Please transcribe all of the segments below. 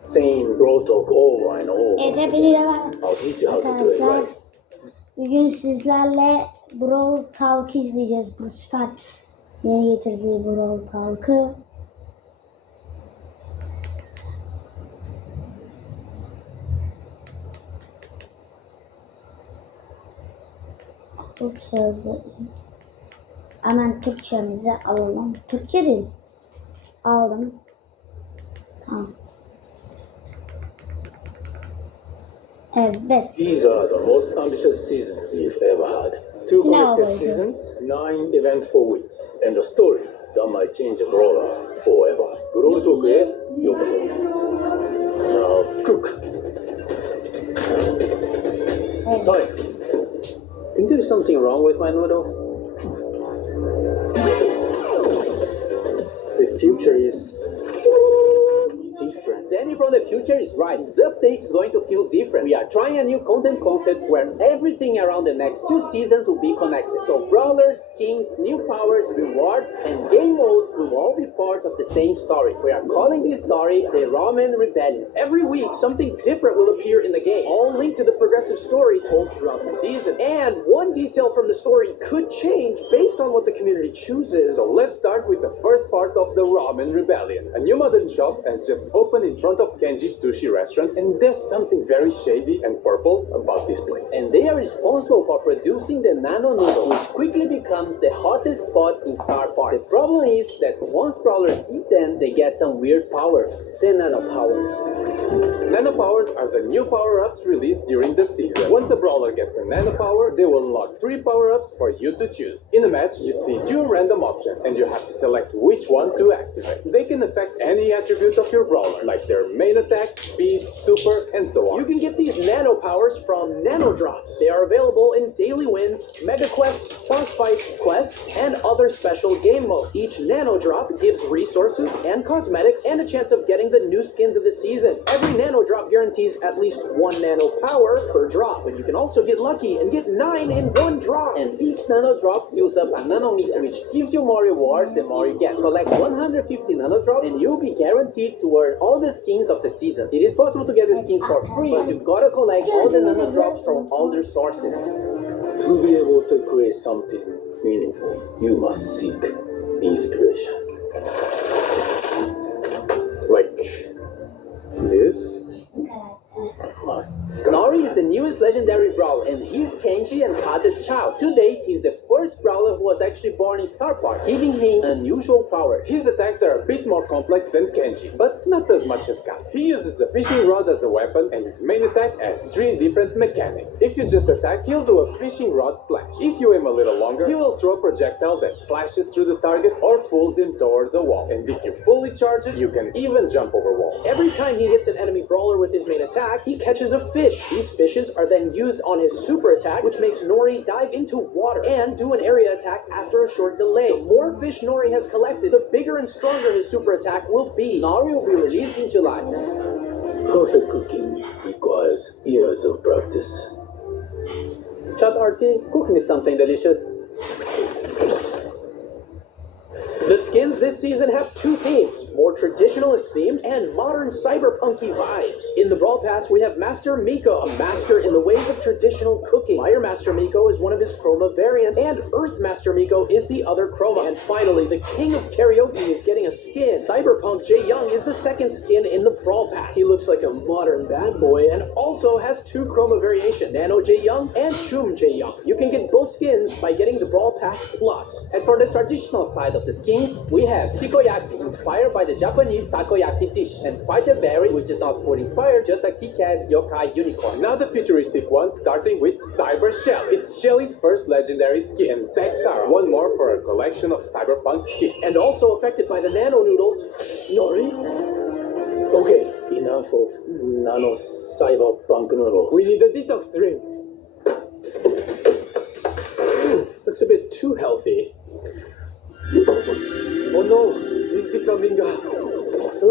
Same bro talk over and over. Evet, hepinize merhaba I'll teach you how to do it arkadaşlar. right. Bugün sizlerle Brawl Talk izleyeceğiz. Bu süper yeni getirdiği Brawl Talk'ı. Hemen Türkçemizi alalım. Türkçe değil. Aldım. Tamam. Evet. These are the most ambitious seasons you've ever had. Two Sınav connected boyunca. seasons, 9 eventful weeks, and a story that might change a brawler forever. Brawl Talk'e yokoso. Now cook. Evet. Time. Think there's something wrong with my noodles? The future is different. Danny from the future is right. This update is going to feel different. We are trying a new content concept where everything around the next 2 seasons will be connected. So brawlers, skins, new powers, rewards, and game modes will all be part of the same story. We are calling this story the Ramen Rebellion. Every week, something different will appear in the game, all linked to the progressive story told throughout the season. And one detail from the story could change based on what the community chooses. So let's start with the first part of the Ramen Rebellion. A new modern shop has just opened in front of Kenji's sushi restaurant, and there's something very shady and purple about this place. And they are responsible for producing the nano noodle, which quickly becomes the hottest spot in Star Park. The problem is that once brawlers eat them, they get some weird power, the nano powers. Nano powers are the new power-ups released during the season. Once a brawler gets a nano power, they will unlock 3 power-ups for you to choose. In a match, you see 2 random options, and you have to select which one to activate. They can affect any attribute of your brawler, like their main attack, speed, super, and so on. You can get these nano powers from nano drops. They are available in daily wins, mega quests, boss fights, quests, and other special game modes. Each nano drop gives resources and cosmetics and a chance of getting the new skins of the season. Every nano drop guarantees at least 1 nano power per drop, but you can also get lucky and get 9 in 1 drop. And each nano drop fills up a nanometer, which gives you more rewards the more you get. Collect 150 nano drops and you'll be guaranteed to earn all the skins of the season. It is possible to get the skins for free, but you've got to collect all the nano drops from all their sources. To be able to create something meaningful, you must seek inspiration. Like this? Nori is the newest legendary brawler, and he's Kenji and Kaze's child. To date, he's the first brawler who was actually born in Star Park, giving him unusual powers. His attacks are a bit more complex than Kenji's, but not as much as Kaz. He uses the fishing rod as a weapon, and his main attack has 3 different mechanics. If you just attack, he'll do a fishing rod slash. If you aim a little longer, he will throw a projectile that slashes through the target or pulls him towards a wall. And if you fully charge it, you can even jump over walls. Every time he hits an enemy brawler with his main attack, he catches a fish. These fishes are then used on his super attack, which makes Nori dive into water and do an area attack after a short delay. The more fish Nori has collected, the bigger and stronger his super attack will be. Nori will be released in July. Perfect cooking requires years of practice. Chat RT, cook me something delicious. The skins this season have 2 themes, more traditionalist themed and modern cyberpunky vibes. In the Brawl Pass, we have Master Miko, a master in the ways of traditional cooking. Fire Master Miko is one of his chroma variants, and Earth Master Miko is the other chroma. And finally, the King of Karaoke is getting a skin. Cyberpunk Jae Young is the second skin in the Brawl Pass. He looks like a modern bad boy and also has 2 chroma variations, Nano Jae Young and Chum Jae Young. You can get both skins by getting the Brawl Pass Plus. As for the traditional side of the skins, we have Takoyaki, inspired by the Japanese takoyaki dish, and Fighter Berry, which is not food inspired, just a kick-ass yokai unicorn. Now the futuristic one, starting with Cyber Shelly. It's Shelly's first legendary skin, and Tech Tara, one more for a collection of cyberpunk skins. And also affected by the nano noodles, Nori. Okay, enough of nano cyberpunk noodles. We need a detox drink. Looks a bit too healthy. Oh no, he's becoming a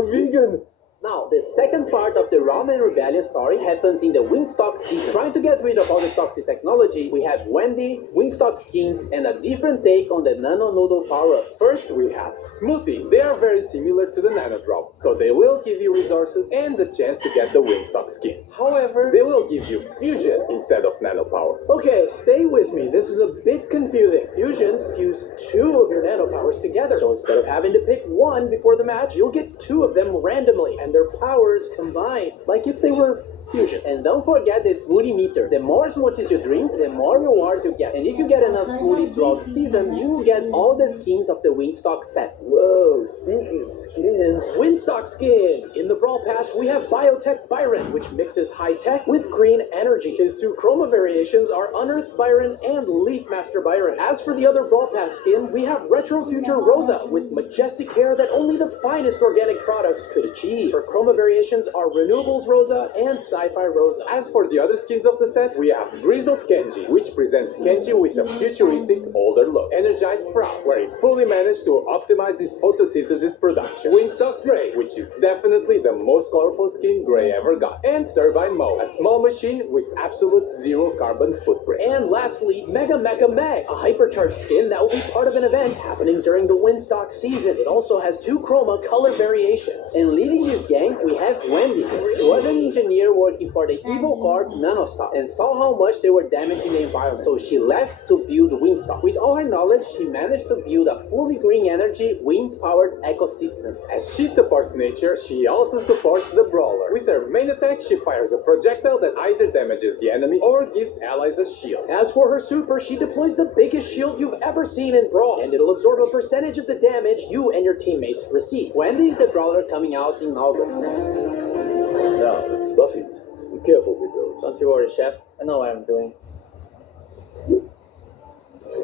vegan. Now, the second part of the Ramen Rebellion story happens in the Wingstock season. Trying to get rid of all the toxic technology, we have Wendy, Wingstock skins, and a different take on the Nano Noodle power-up. First, we have smoothies. They are very similar to the Nano Drop, so they will give you resources and the chance to get the Wingstock skins. However, they will give you fusion instead of nano powers. Okay, stay with me. This is a bit confusing. Fusions fuse two of your nano powers together. So instead of having to pick one before the match, you'll get two of them randomly, and their powers combined, like if they were fusion. And don't forget the smoothie meter. The more smoothies you drink, the more rewards you get. And if you get enough smoothies throughout the season, you will get all the skins of the Wingstock set. Whoa, speaking of skins. Wingstock skins! In the Brawl Pass, we have Biotech Byron, which mixes high-tech with green energy. His two chroma variations are Unearthed Byron and Leaf Master Byron. As for the other Brawl Pass skin, we have Retro Future Rosa, with majestic hair that only the finest organic products could achieve. Her chroma variations are Renewables Rosa and Sci-Fi Rosa. As for the other skins of the set, we have Grizzled Kenji, which presents Kenji with a futuristic, older look. Energized Sprout, where he fully managed to optimize his photosynthesis production. Wingstock Gray, which is definitely the most colorful skin Gray ever got. And Turbine Mode, a small machine with absolute zero carbon footprint. And lastly, Mega Mecha Meg, a hypercharged skin that will be part of an event happening during the Wingstock season. It also has two chroma color variations. And leading his gang, we have Wendy. She was an engineer working for the evil card Nanostar and saw how much they were damaging the environment. So she left to build Wingstock. With all her knowledge, she managed to build a fully green energy, wind-powered ecosystem. As she supports nature, she also supports the brawler. With her main attack, she fires a projectile that either damages the enemy or gives allies a shield. As for her super, she deploys the biggest shield you've ever seen in Brawl, and it'll absorb a percentage of the damage you and your teammates receive. Wendy is the brawler coming out in August. Now, it's Buffy's. Be careful with those. Don't you worry, Chef. I know what I'm doing.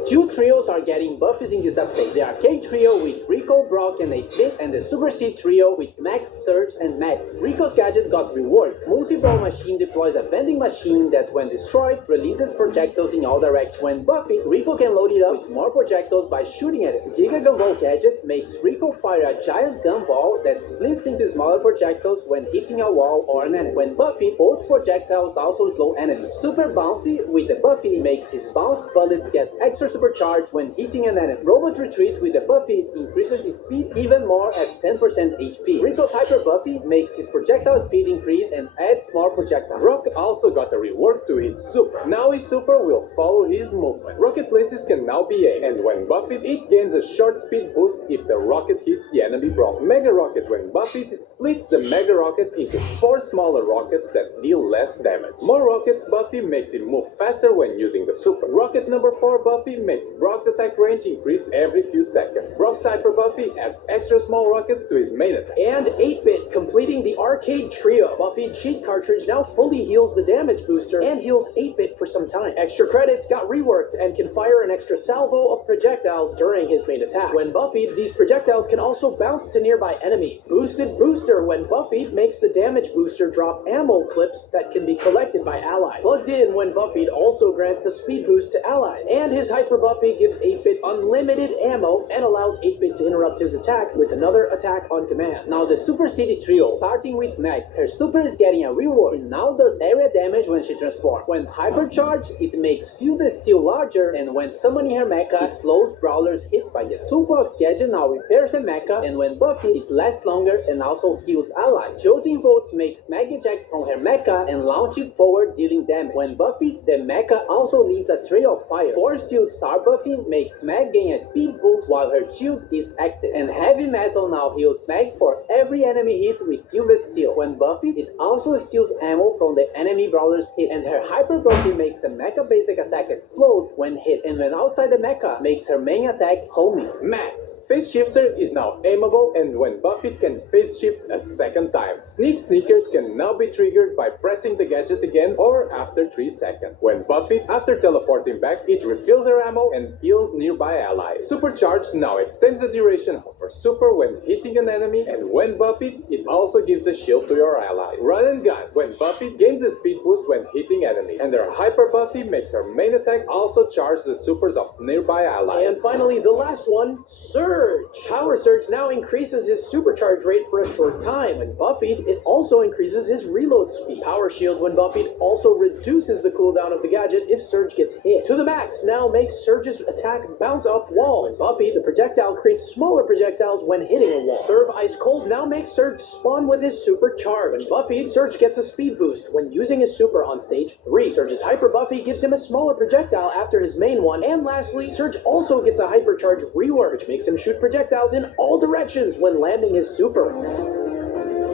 Two trios are getting buffies in this update. The Arcade Trio with Rico, Brock, and 8-Bit, and the Super Seed Trio with Max, Surge, and Matt. Rico's gadget got reworked. Multi-Ball Machine deploys a vending machine that, when destroyed, releases projectiles in all directions. When buffed, Rico can load it up with more projectiles by shooting at it. Giga Gumball gadget makes Rico fire a giant gumball that splits into smaller projectiles when hitting a wall or an enemy. When buffed, both projectiles also slow enemies. Super Bouncy with the Buffy makes his bounced bullets get extra supercharged when hitting an enemy. Robot Retreat with the Buffy increases his speed even more at 10% HP. Rico's Hyper Buffy makes his projectile speed increase and adds more projectiles. Brock also got a rework to his super. Now his super will follow his movement. Rocket places can now be aimed, and when buffed, it gains a short speed boost if the rocket hits the enemy brawler. Mega Rocket, when buffed, splits the Mega Rocket into 4 smaller rockets that deal less damage. More rockets Buffy makes it move faster when using the super. Rocket number 4 Buffy makes Brock's attack range increase every few seconds. Brock's Hyper Buffy adds extra small rockets to his main attack. And 8-Bit completing the Arcade Trio. Buffy cheat cartridge now fully heals the damage booster and heals 8-Bit for some time. Extra credits got reworked and can fire an extra salvo of projectiles during his main attack. When buffed, these projectiles can also bounce to nearby enemies. Boosted Booster, when buffed, makes the damage booster drop ammo clips that can be collected by allies. Plugged in, when buffed, also grants the speed boost to allies. And his Hyper Buffy gives 8-Bit unlimited ammo and allows 8-Bit to interrupt his attack with another attack on command. Now the Super City Trio, starting with Meg. Her super is getting a reward and now does area damage when she transforms. When hypercharged, it makes Field Steel larger, and when summoning her mecha, it slows brawlers hit by it. Toolbox gadget now repairs her mecha, and when buffed, it lasts longer and also heals allies. Jolting Volts makes Meg eject from her mecha and launch it forward, dealing damage. When buffed, the mecha also leaves a trail of fire. Force Shield Star buffing makes Meg gain a speed boost while her shield is active. And Heavy Metal now heals Meg for every enemy hit with Field Steel. When buffed, it also steals ammo from the enemy brawler's hit, and her Hyper Buffy makes the mecha basic attack explode when hit, and when outside the mecha, makes her main attack homing. Max. Phase Shifter is now aimable, and when buffed, it can phase shift a second time. Sneak Sneakers can now be triggered by pressing the gadget again or after 3 seconds. When buffed, after teleporting back, it refills her ammo ammo and kills nearby allies. Supercharged now extends the duration of her super when hitting an enemy, and when buffed, it also gives a shield to your allies. Run and gun. When buffed, gains a speed boost when hitting enemies. And her hyper buffy makes her main attack also charge the supers of nearby allies. And finally, the last one, Surge. Power Surge now increases his supercharge rate for a short time. When buffied, it also increases his reload speed. Power Shield, when buffied, also reduces the cooldown of the gadget if Surge gets hit. To the max now makes Surge's attack bounce off walls. When buffied, the projectile creates smaller projectiles when hitting a wall. Serve Ice Cold now makes Surge spawn with his supercharge. When buffied, Surge gets a speed boost when using his super on stage 3. Surge's hyper buffy gives him a smaller projectile after his main one. And lastly, Surge also gets a hypercharge rework, which makes him shoot projectiles in all directions when landing his super.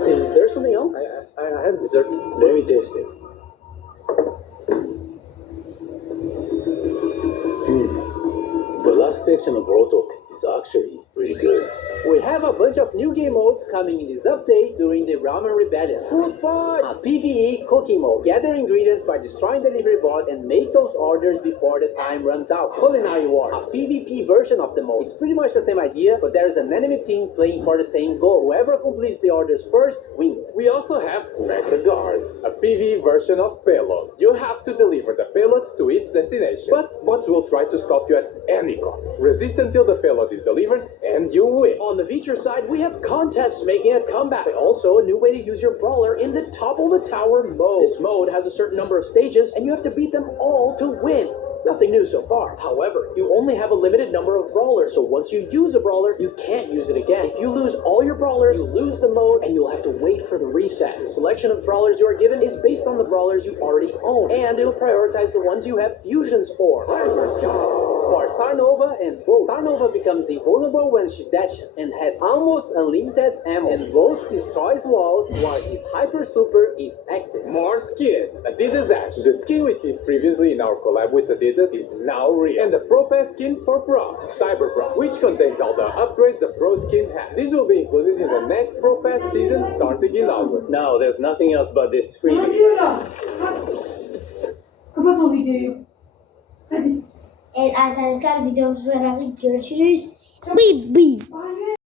Is there something else? I have dessert. Let me taste it. The last section of Brotok is actually really good. We have a bunch of new game modes coming in this update during the Ramen Rebellion. Food Fight! A PvE cooking mode. Gather ingredients by destroying delivery bot and make those orders before the time runs out. Culinary War. A PvP version of the mode. It's pretty much the same idea, but there's an enemy team playing for the same goal. Whoever completes the orders first wins. We also have Mecha Guard, a PvE version of Payload. You have to deliver the payload to its destination, but bots will try to stop you at any cost. Resist until the payload is delivered, and you win. On the feature side, we have contests making a comeback. Also, a new way to use your brawler in the Topple the Tower mode. This mode has a certain number of stages, and you have to beat them all to win. Nothing new so far. However, you only have a limited number of brawlers, so once you use a brawler, you can't use it again. If you lose all your brawlers, you lose the mode, and you'll have to wait for the reset. The selection of brawlers you are given is based on the brawlers you already own, and it'll prioritize the ones you have fusions for. For Starnova and Bolt, Starnova becomes invulnerable when she dashes and has almost unlimited ammo, and Bolt destroys walls while his hyper super is active. More skins. Adidas Ash. The skin we teased previously in our collab with Adidas is now real. And the Pro Pass skin for Bra, Cyber Bra, which contains all the upgrades the Pro skin has. This will be included in the next Pro Pass season starting in August. Now there's nothing else but this freebie. Haziran. Kapat o videoyu. Hadi. Evet arkadaşlar videomuz bu kadar. Görüşürüz. Bye bye. Bye.